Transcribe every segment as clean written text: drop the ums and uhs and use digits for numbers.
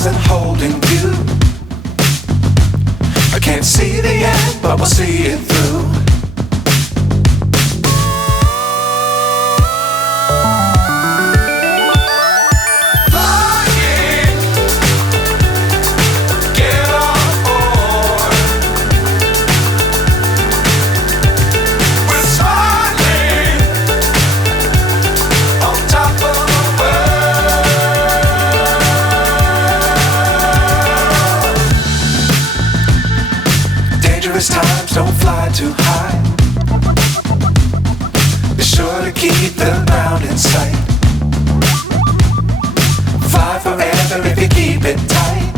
stars and holding you. I can't see the end, but we'll see it through. Times don't fly too high. Be sure to keep the ground in sight. Fly forever if you keep it tight.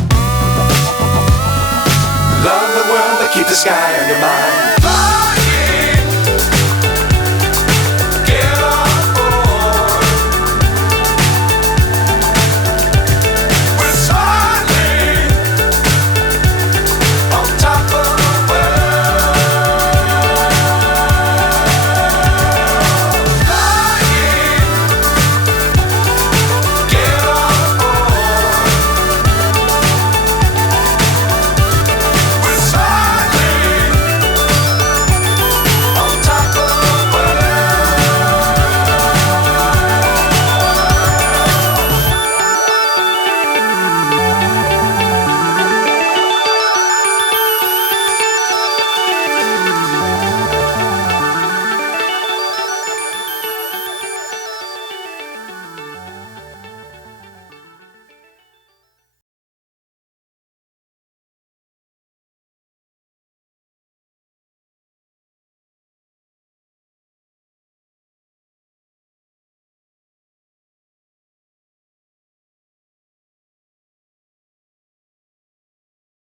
Love the world but keep the sky on your mind.